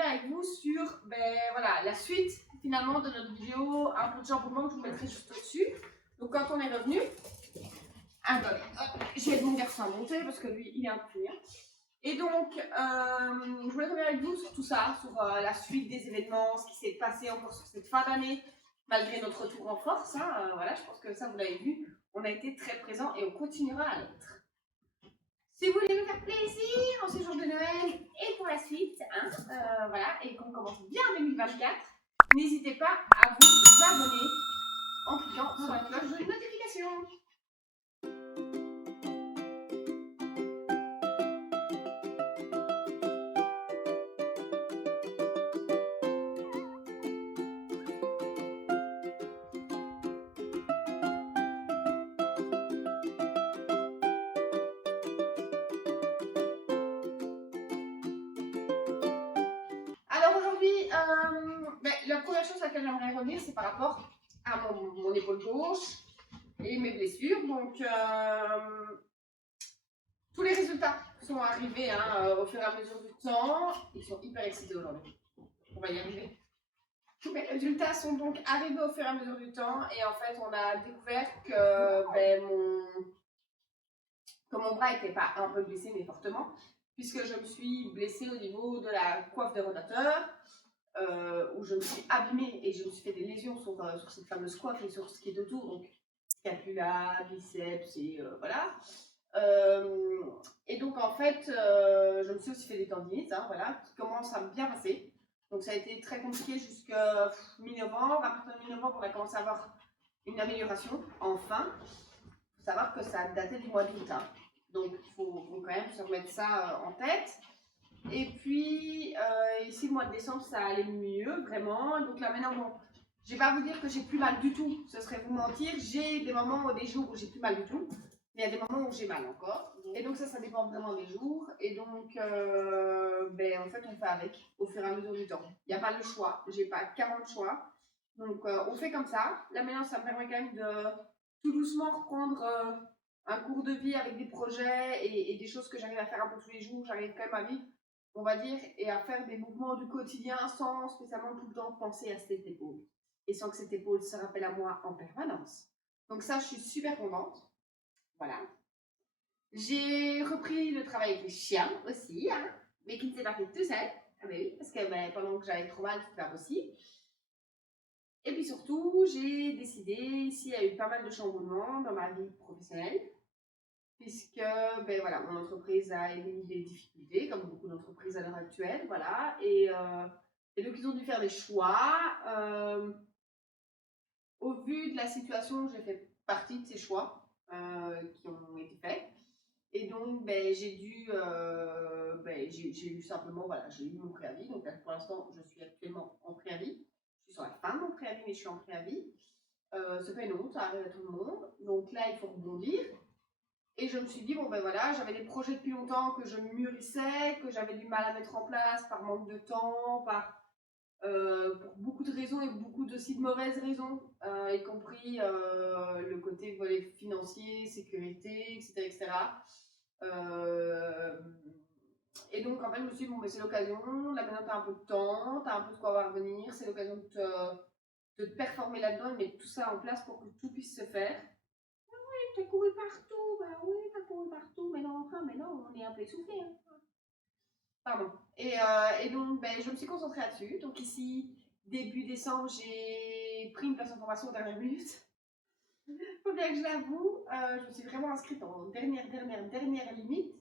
revenir avec vous sur voilà, la suite finalement de notre vidéo, un peu de chamboulement que je vous mettrai juste au-dessus. Donc quand on est revenu, attendez, je vais aider mon garçon à monter parce que lui il est un peu bien. Et donc, je voulais revenir avec vous sur tout ça, sur la suite des événements, ce qui s'est passé encore sur cette fin d'année, malgré notre retour en force. Voilà, je pense que ça vous l'avez vu, on a été très présents et on continuera à l'être. Si vous voulez nous faire plaisir en ce jour de Noël et pour la suite, voilà, et qu'on commence bien 2024, n'hésitez pas à vous abonner en cliquant sur la cloche de notification. Alors aujourd'hui, la première chose à laquelle j'aimerais revenir, c'est par rapport à mon épaule gauche et mes blessures. Donc, tous les résultats sont arrivés au fur et à mesure du temps. Ils sont hyper excités aujourd'hui. On va y arriver. Tous les résultats sont donc arrivés au fur et à mesure du temps. Et en fait, on a découvert que mon bras n'était pas un peu blessé, mais fortement, puisque je me suis blessée au niveau de la coiffe de rotateur, où je me suis abîmée et je me suis fait des lésions sur cette fameuse coiffe et sur ce qui est autour, donc scapula, biceps et voilà. Et donc en fait, je me suis aussi fait des tendinites, voilà, qui commencent à bien passer. Donc ça a été très compliqué jusqu'à mi-novembre. À partir de mi-novembre, on a commencé à avoir une amélioration, enfin. Il faut savoir que ça a daté du mois d'août. Donc il faut quand même se remettre ça en tête. Et puis ici, le mois de décembre, ça allait mieux, vraiment. Donc là maintenant, bon, je ne vais pas vous dire que j'ai plus mal du tout, ce serait vous mentir. J'ai des moments, des jours où j'ai plus mal du tout. Mais il y a des moments où j'ai mal encore. Et donc ça dépend vraiment des jours. Et donc, en fait, on fait avec au fur et à mesure du temps. Il n'y a pas le choix. J'ai pas 40 choix. Donc, on fait comme ça. Là, maintenant, ça me permet quand même de tout doucement reprendre un cours de vie avec des projets et des choses que j'arrive à faire un peu tous les jours. J'arrive quand même à vivre, on va dire, et à faire des mouvements du quotidien sans spécialement tout le temps penser à cette épaule. Et sans que cette épaule se rappelle à moi en permanence. Donc ça, je suis super contente. Voilà. J'ai repris le travail avec les chiens aussi, mais qui ne s'est pas fait tout seul. Ah ben oui, parce que pendant que j'avais trop mal, c'était pas possible. Et puis surtout, j'ai décidé, ici, il y a eu pas mal de chamboulements dans ma vie professionnelle, puisque voilà, mon entreprise a émis des difficultés, comme beaucoup d'entreprises à l'heure actuelle, voilà. Et donc, ils ont dû faire des choix. Au vu de la situation, j'ai fait partie de ces choix qui ont été faits. Et donc, j'ai eu simplement, voilà, j'ai eu mon préavis. Donc, là, pour l'instant, je suis actuellement en préavis. Je suis sur la fin de mon préavis, mais je suis en préavis. C'est pas une honte, ça arrive à tout le monde. Donc là, il faut rebondir. Et je me suis dit, voilà, j'avais des projets depuis longtemps que je mûrissais, que j'avais du mal à mettre en place par manque de temps, pour beaucoup de raisons et beaucoup aussi de mauvaises raisons, y compris le côté volet financier, sécurité, etc. etc. Et donc, en fait, je me suis dit, c'est l'occasion, là maintenant, tu as un peu de temps, tu as un peu de quoi voir venir, c'est l'occasion de te performer là-dedans et mettre tout ça en place pour que tout puisse se faire. Ah oui, tu as couru partout, oui, tu as couru partout, mais non, on est un peu essoufflé. Pardon. Et donc, je me suis concentrée là-dessus. Donc ici, début décembre, j'ai pris une place en formation aux dernières minutes. Faut bien que je l'avoue, je me suis vraiment inscrite en dernière limite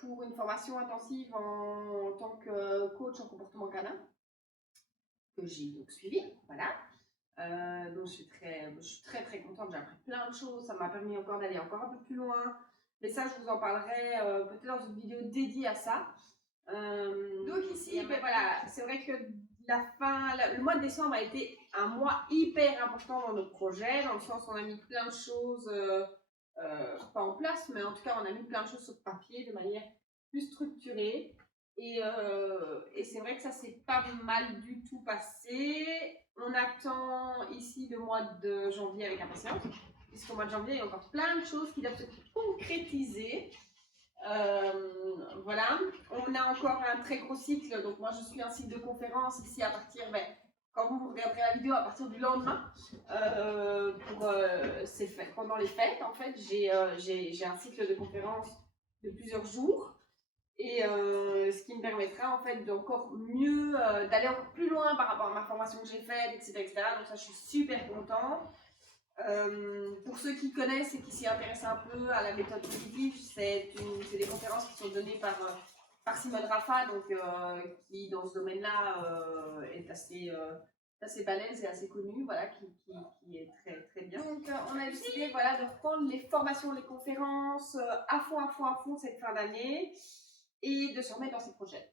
pour une formation intensive en tant que coach en comportement canin que j'ai donc suivi. Voilà. Donc je suis très contente. J'ai appris plein de choses. Ça m'a permis encore d'aller encore un peu plus loin. Mais ça, je vous en parlerai peut-être dans une vidéo dédiée à ça. Donc ici, voilà, c'est vrai que le mois de décembre a été un mois hyper important dans nos projets, dans le sens où on a mis plein de choses, pas en place, mais en tout cas on a mis plein de choses sur papier de manière plus structurée. Et c'est vrai que ça s'est pas mal du tout passé. On attend ici le mois de janvier avec impatience, puisqu'au mois de janvier il y a encore plein de choses qui doivent se concrétiser. Voilà, on a encore un très gros cycle, donc moi je suis un cycle de conférence ici à partir, quand vous regarderez la vidéo, à partir du lendemain, pendant les fêtes en fait, j'ai un cycle de conférences de plusieurs jours, et ce qui me permettra en fait d'encore mieux, d'aller encore plus loin par rapport à ma formation que j'ai faite, etc. Donc ça je suis super contente. Pour ceux qui connaissent et qui s'y intéressent un peu à la méthode positive, c'est des conférences qui sont données par Simone Raffa, donc, qui dans ce domaine-là est assez balèze et assez connue, voilà, qui est très, très bien. Donc on a décidé voilà, de reprendre les formations, les conférences à fond cette fin d'année et de se remettre dans ces projets.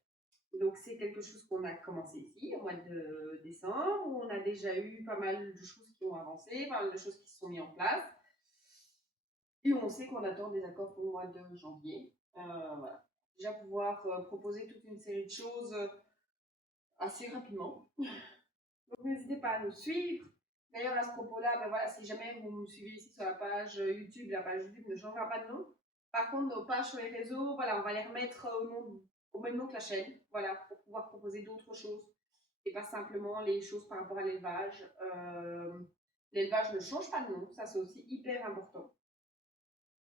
Donc c'est quelque chose qu'on a commencé ici au mois de décembre, où on a déjà eu pas mal de choses qui ont avancé, pas mal de choses qui se sont mises en place. Et on sait qu'on attend des accords pour le mois de janvier. Voilà. Déjà pouvoir proposer toute une série de choses assez rapidement. Donc n'hésitez pas à nous suivre. D'ailleurs à ce propos-là, voilà, si jamais vous me suivez ici sur la page YouTube, la page YouTube ne changera pas de nom. Par contre, nos pages sur les réseaux, voilà, on va les remettre au même nom que la chaîne, voilà, pour pouvoir proposer d'autres choses et pas simplement les choses par rapport à l'élevage. L'élevage ne change pas de nom, ça c'est aussi hyper important.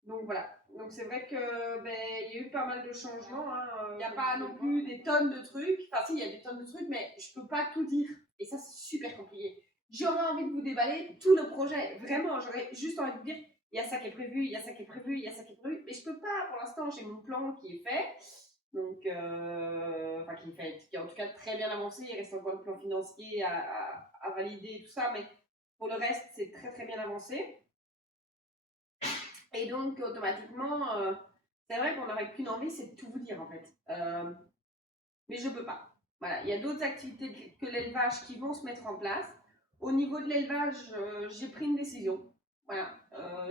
Donc voilà, donc c'est vrai que il y a eu pas mal de changements. Il n'y a pas non plus des tonnes de trucs. Enfin si, il y a des tonnes de trucs, mais je peux pas tout dire. Et ça c'est super compliqué. J'aurais envie de vous déballer tous nos projets. Vraiment, j'aurais juste envie de vous dire, il y a ça qui est prévu, il y a ça qui est prévu, il y a ça qui est prévu. Mais je peux pas, pour l'instant, j'ai mon plan qui est fait. Donc, enfin qui est en tout cas très bien avancé. Il reste encore le plan financier à valider et tout ça. Mais pour le reste, c'est très très bien avancé. Et donc, automatiquement, c'est vrai qu'on n'aurait qu'une envie, c'est de tout vous dire en fait. Mais je peux pas. Voilà, il y a d'autres activités que l'élevage qui vont se mettre en place. Au niveau de l'élevage, j'ai pris une décision. Voilà,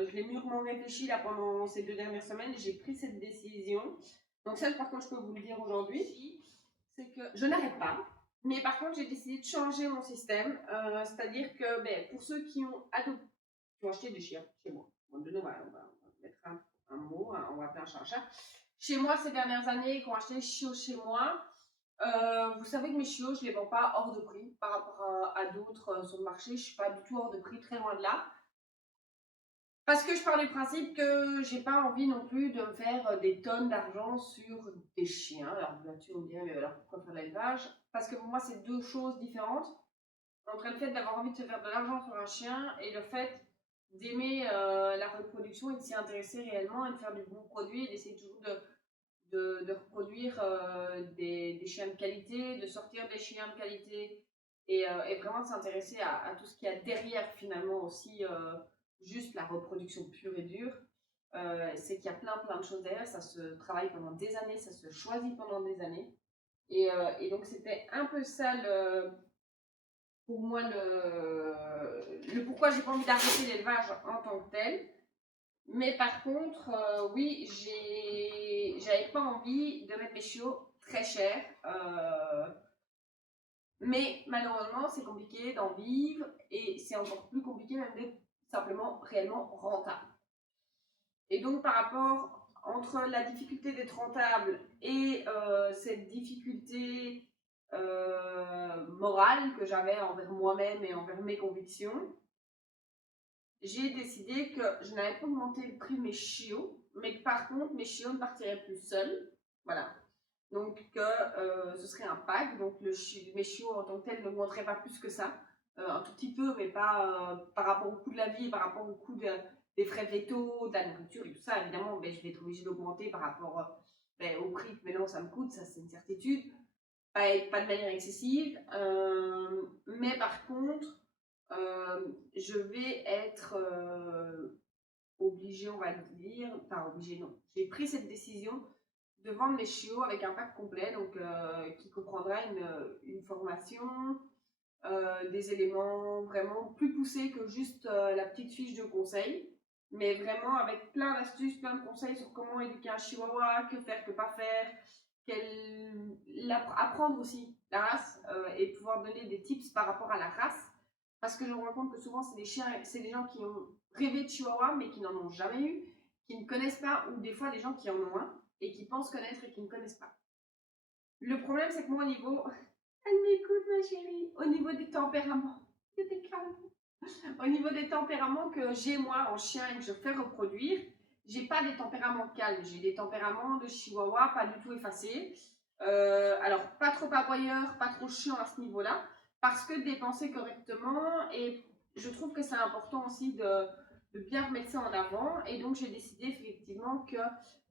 je l'ai mûrement réfléchi là pendant ces 2 dernières semaines. J'ai pris cette décision. Donc ça, par contre, je peux vous le dire aujourd'hui, c'est que je n'arrête pas. Mais par contre, j'ai décidé de changer mon système. C'est-à-dire que pour ceux qui ont adopté, qui ont acheté des chiens chez moi, on va mettre un mot, on va appeler un chat. Chez moi, ces dernières années, qui ont acheté des chiots chez moi, vous savez que mes chiots, je ne les vends pas hors de prix par rapport à d'autres sur le marché. Je ne suis pas du tout hors de prix, très loin de là. Parce que je pars du principe que j'ai pas envie non plus de me faire des tonnes d'argent sur des chiens. Alors, tu vas me dire, mais alors pourquoi faire de l'élevage? Parce que pour moi, c'est deux choses différentes. Entre le fait d'avoir envie de se faire de l'argent sur un chien et le fait d'aimer la reproduction et de s'y intéresser réellement et de faire du bon produit et d'essayer toujours de reproduire des chiens de qualité, de sortir des chiens de qualité et vraiment de s'intéresser à tout ce qu'il y a derrière finalement aussi, juste la reproduction pure et dure. C'est qu'il y a plein de choses derrière, ça se travaille pendant des années, ça se choisit pendant des années. Et donc c'était un peu ça pour moi le pourquoi j'ai pas envie d'arrêter l'élevage en tant que tel. Mais par contre, oui, j'avais pas envie de mettre mes chiots très chers. Mais malheureusement, c'est compliqué d'en vivre et c'est encore plus compliqué même d'être simplement réellement rentable. Et donc, par rapport entre la difficulté d'être rentable et cette difficulté morale que j'avais envers moi-même et envers mes convictions, j'ai décidé que je n'allais pas augmenter le prix de mes chiots, mais que par contre mes chiots ne partiraient plus seuls. Voilà. Donc que ce serait un pack, donc mes chiots en tant que tels n'augmenteraient pas plus que ça. Un tout petit peu, mais pas par rapport au coût de la vie, par rapport au coût des frais vétos, de la nourriture et tout ça. Évidemment, je vais être obligée d'augmenter par rapport au prix que maintenant ça me coûte, ça c'est une certitude. Pas de manière excessive. Mais par contre, je vais être obligée, on va dire, enfin obligée non, j'ai pris cette décision de vendre mes chiots avec un pack complet, donc qui comprendra une formation, des éléments vraiment plus poussés que juste la petite fiche de conseil, mais vraiment avec plein d'astuces, plein de conseils sur comment éduquer un chihuahua, que faire, que pas faire, apprendre aussi la race et pouvoir donner des tips par rapport à la race. Parce que je me rends compte que souvent, c'est des gens qui ont rêvé de chihuahua, mais qui n'en ont jamais eu, qui ne connaissent pas, ou des fois des gens qui en ont un, et qui pensent connaître et qui ne connaissent pas. Le problème, c'est que moi, au niveau... Elle m'écoute, ma chérie. Au niveau des tempéraments, au niveau des tempéraments que j'ai moi en chien et que je fais reproduire, j'ai pas des tempéraments calmes, j'ai des tempéraments de chihuahua pas du tout effacés. Alors pas trop aboyeur, pas trop chiant à ce niveau-là, parce que dépenser correctement, et je trouve que c'est important aussi de bien remettre ça en avant, et donc j'ai décidé effectivement que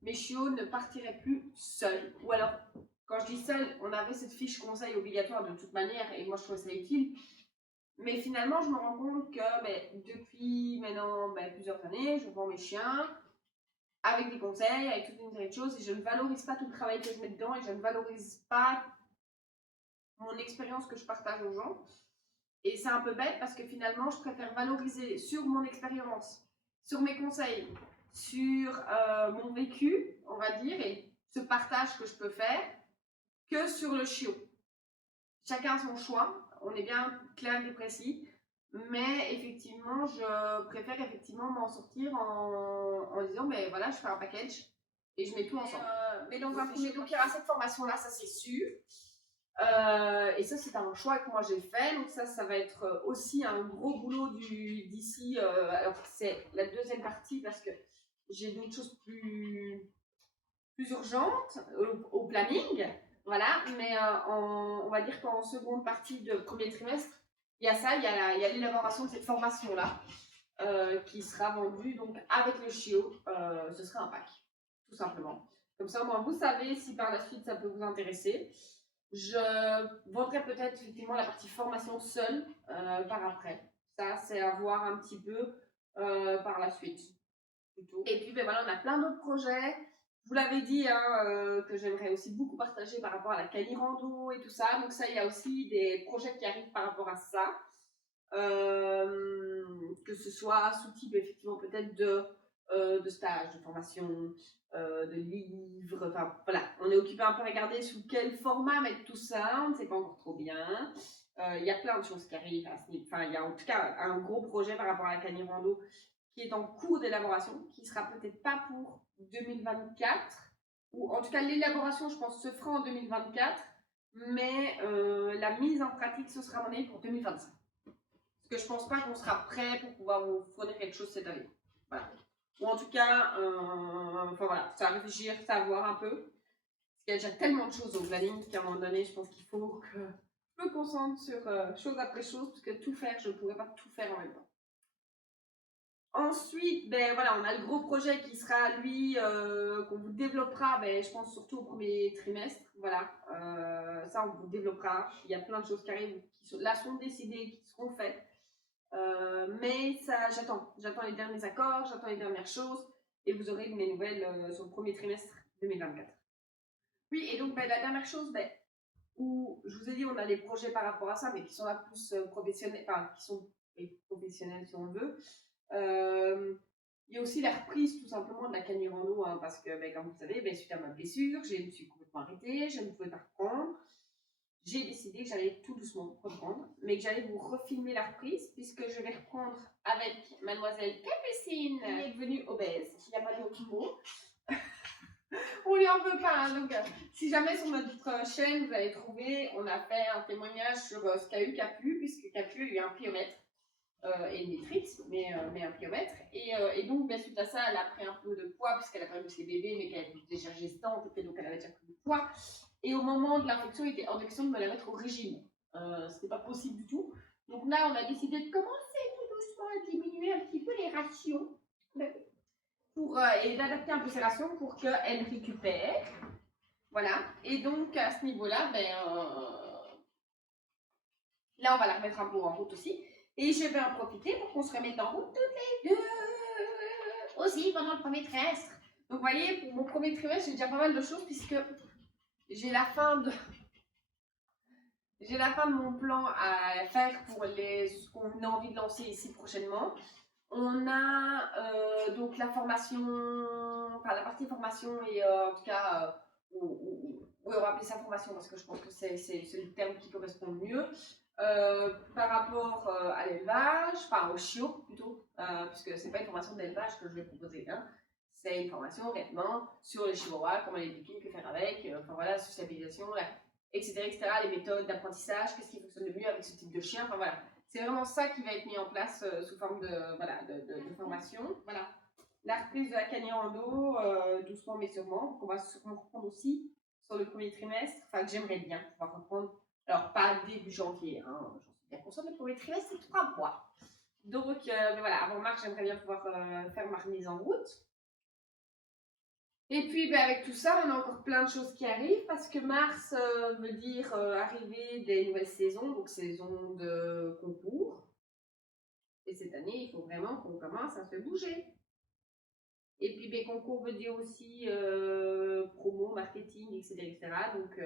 mes chiots ne partiraient plus seuls, ou alors quand je dis seul, on avait cette fiche conseil obligatoire de toute manière, et moi je trouvais ça utile. Mais finalement, je me rends compte que depuis maintenant plusieurs années, je vends mes chiens avec des conseils, avec toute une série de choses, et je ne valorise pas tout le travail que je mets dedans, et je ne valorise pas mon expérience que je partage aux gens. Et c'est un peu bête parce que finalement, je préfère valoriser sur mon expérience, sur mes conseils, sur mon vécu, on va dire, et ce partage que je peux faire, que sur le chiot. Chacun son choix, on est bien clair et précis, mais effectivement, je préfère effectivement m'en sortir en disant, mais voilà, je fais un package et je mets tout ensemble. Mais donc, donc il y aura cette formation-là, ça c'est sûr. Et ça, c'est un choix que moi j'ai fait. Donc ça va être aussi un gros boulot d'ici. Alors c'est la deuxième partie parce que j'ai d'autres choses plus urgentes au planning. Voilà, mais on va dire qu'en seconde partie de premier trimestre, il y a ça, il y a l'élaboration de cette formation-là qui sera vendue donc avec le chiot. Ce sera un pack, tout simplement. Comme ça, au moins, vous savez si par la suite ça peut vous intéresser. Je vendrai peut-être effectivement la partie formation seule par après. Ça, c'est à voir un petit peu par la suite. Plutôt. Et puis, voilà, on a plein d'autres projets. Je vous l'avais dit que j'aimerais aussi beaucoup partager par rapport à la Canirando et tout ça. Donc ça, il y a aussi des projets qui arrivent par rapport à ça. Que ce soit sous type effectivement peut-être de stage, de formation, de livres, enfin voilà, on est occupé un peu à regarder sous quel format mettre tout ça, on ne sait pas encore trop bien. Il y a plein de choses qui arrivent à ce niveau. Enfin, il y a en tout cas un gros projet par rapport à la Canirando qui est en cours d'élaboration, qui sera peut-être pas pour 2024, ou en tout cas l'élaboration, je pense, se fera en 2024, mais la mise en pratique, ce sera monnaie pour 2025. Parce que je pense pas qu'on sera prêt pour pouvoir vous fournir quelque chose cette année. Voilà. Ou en tout cas, enfin voilà, ça à réfléchir, ça à voir un peu. Parce qu'il y a déjà tellement de choses au planning qu'à un moment donné, je pense qu'il faut que je me concentre sur chose après chose, parce que tout faire, je ne pourrais pas tout faire en même temps. Ensuite, voilà, on a le gros projet qui sera, lui, qu'on vous développera, je pense surtout au premier trimestre. Voilà, ça, on vous développera. Il y a plein de choses qui arrivent, qui là sont décidées, qui seront faites. Mais ça, j'attends les derniers accords, j'attends les dernières choses, et vous aurez de mes nouvelles sur le premier trimestre 2024. Oui, et donc la dernière chose, où je vous ai dit, on a des projets par rapport à ça, mais qui sont là plus professionnels, enfin, qui sont professionnels si on veut. Il y a aussi la reprise tout simplement de la Canirando, hein, parce que comme vous savez, suite à ma blessure, je me suis complètement arrêtée, je ne pouvais pas reprendre. J'ai décidé que j'allais tout doucement reprendre, mais que j'allais vous refilmer la reprise, puisque je vais reprendre avec mademoiselle Capucine, qui est devenue obèse, il n'y a pas d'autre mot. On lui en veut pas, hein, donc si jamais sur notre chaîne vous allez trouver, on a fait un témoignage sur ce qu'a eu Capu, puisque Capu a eu un pliomètre et une maîtrise, mais un pliomètre, et donc suite à ça, elle a pris un peu de poids, puisqu'elle a perdu ses bébés, mais qu'elle était déjà gestante, et donc elle avait déjà pris du poids. Et au moment de l'infection, il était hors de question de me la mettre au régime. C'était pas possible du tout. Donc là, on a décidé de commencer tout doucement à diminuer un petit peu les rations et d'adapter un peu ces rations pour qu'elle récupère. Voilà. Et donc à ce niveau-là, là, on va la remettre un peu en route aussi. Et je vais en profiter pour qu'on se remette en route toutes les deux aussi pendant le premier trimestre. Donc vous voyez, pour mon premier trimestre, j'ai déjà pas mal de choses puisque j'ai la fin de mon plan à faire pour ce qu'on a envie de lancer ici prochainement. On a donc la formation, enfin la partie formation et en tout cas, oui, on va appeler ça formation parce que je pense que c'est le terme qui correspond le mieux. Par rapport à l'élevage, enfin au chiot plutôt, puisque c'est pas une formation d'élevage que je vais proposer, hein. C'est une formation réellement sur les chihuahuas, comment les éduquer, que faire avec, enfin voilà, socialisation, etc., etc., les méthodes d'apprentissage, qu'est-ce qui fonctionne le mieux avec ce type de chien, enfin voilà. C'est vraiment ça qui va être mis en place sous forme de, voilà, de formation. Voilà. La reprise de la canière en dos, doucement mais sûrement, qu'on va sûrement reprendre aussi sur le premier trimestre, enfin que j'aimerais bien pouvoir reprendre. Alors pas début janvier, hein, j'en suis bien consciente, le premier trimestre c'est 3 mois. Donc mais voilà, avant mars j'aimerais bien pouvoir faire ma remise en route. Et puis ben, avec tout ça, on a encore plein de choses qui arrivent parce que mars veut dire arrivée des nouvelles saisons, donc saison de concours. Et cette année, il faut vraiment qu'on commence à se bouger. Et puis ben, concours veut dire aussi promo, marketing, etc. etc. Donc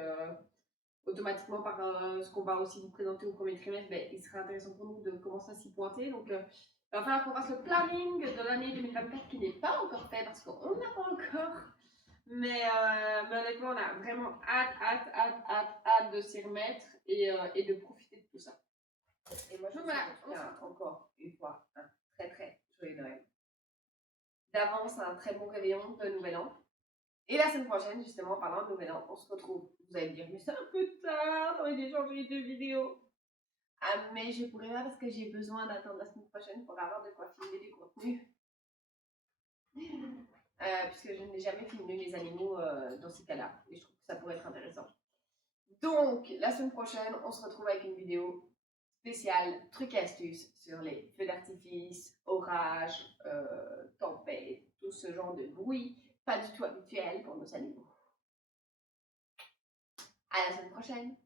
automatiquement par ce qu'on va aussi vous présenter au premier trimestre, ben, il sera intéressant pour nous de commencer à s'y pointer. Donc il va falloir qu'on fasse le planning de l'année 2024 qui n'est pas encore fait parce qu'on n'a pas encore. Mais honnêtement, on a vraiment hâte de s'y remettre et de profiter de tout ça. Et moi, je vous souhaite encore une fois un très très joyeux Noël. D'avance, un très bon réveillon de Nouvel An. Et la semaine prochaine, justement, parlant de Nouvel An, on se retrouve. Vous allez me dire, mais c'est un peu tard, on a déjà changé de vidéo. Ah, mais je pourrais pas parce que j'ai besoin d'attendre la semaine prochaine pour avoir de quoi filmer du contenu. Puisque je n'ai jamais filmé mes animaux dans ces cas-là. Et je trouve que ça pourrait être intéressant. Donc, la semaine prochaine, on se retrouve avec une vidéo spéciale trucs et astuces sur les feux d'artifice, orages, tempêtes, tout ce genre de bruit, pas du tout habituel pour nos animaux. À la semaine prochaine!